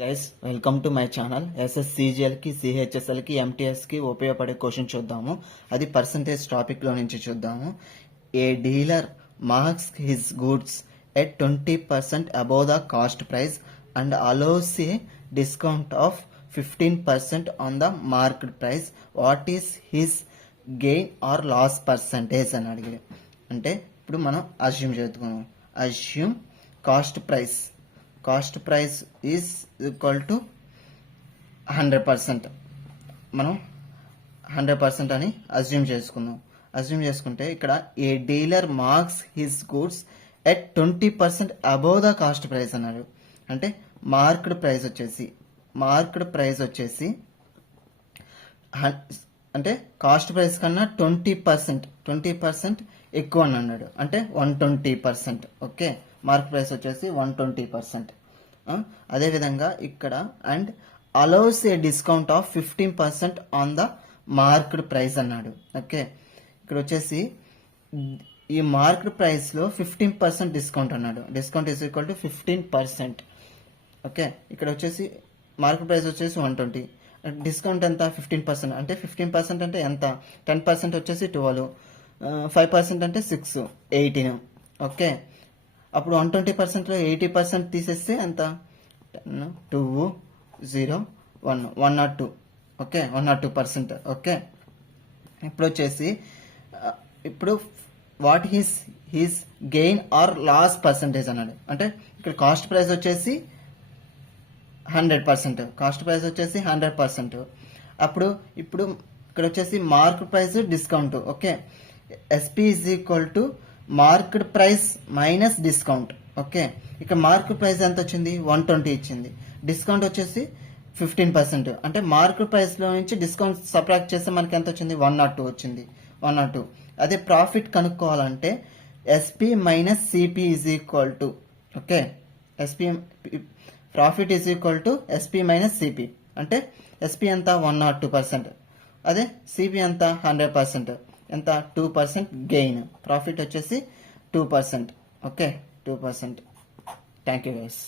Guys welcome to my channel. ఎస్ఎస్సిజిఎల్కి సిహెచ్ఎస్ఎల్కి ఎంటీఎస్కి ఉపయోగపడే క్వశ్చన్ చూద్దాము. అది పర్సంటేజ్ టాపిక్లో నుంచి చూద్దాము. A dealer marks his goods at 20% above the cost price and allows a discount of 15% on the market price. What is his gain or loss percentage అని అడిగాడు. అంటే ఇప్పుడు మనం అజ్యూమ్ చేద్దాము. Assume cost price is equal to 100%. మనం 100% అని assume చేసుకుంటే ఇక్కడ a dealer marks his goods at 20% above the cost price అన్నాడు. అంటే మార్కెట్ ప్రైస్ వచ్చేసి అంటే కాస్ట్ ప్రైస్ కన్నా 20% ఎక్కువ అని అన్నాడు. అంటే 120%. ఓకే, మార్కెట్ ప్రైస్ వచ్చేసి 120%. అదేవిధంగా ఇక్కడ and allows a discount of 15% on the market price అన్నాడు. ఓకే, ఇక్కడ వచ్చేసి ఈ మార్కెట్ ప్రైస్లో 15% డిస్కౌంట్ అన్నాడు. Discount is equal to 15%. Okay, ఇక్కడ వచ్చేసి మార్కెట్ ప్రైస్ వచ్చేసి 120, డిస్కౌంట్ ఎంత 15%. అంటే 15% అంటే ఎంత, 10% వచ్చేసి 12, 5% అంటే 6, 18. ఓకే, అప్పుడు 120%లో 80% తీసేస్తే ఎంత, 2, 0, 1, 102. ఓకే, 102%. ఓకే, ఇప్పుడు వచ్చేసి ఇప్పుడు what he's gain or loss percentage అన్నాడు. అంటే ఇక్కడ కాస్ట్ ప్రైస్ వచ్చేసి 100%. అప్పుడు ఇప్పుడు ఇక్కడ వచ్చేసి market price discount. Okay, SP is equal to market price minus discount. Okay, ఇక్కడ మార్కెట్ ప్రైస్ ఎంత వచ్చింది, 120 ఇచ్చింది. డిస్కౌంట్ వచ్చేసి 15%. అంటే మార్కెట్ ప్రైస్లో నుంచి డిస్కౌంట్ సబ్ట్రాక్ట్ చేస్తే మనకి ఎంత వచ్చింది, 102 వచ్చింది. 102. అదే ప్రాఫిట్ కనుక్కోవాలంటే SP minus CP is equal to, okay, profit is equal to SP minus CP. అంటే ఎస్పీ ఎంత 102%, అదే సిపి ఎంత 100%. ఎంత 2% గెయిన్. ప్రాఫిట్ వచ్చేసి 2%. ఓకే, 2%. Thank you guys.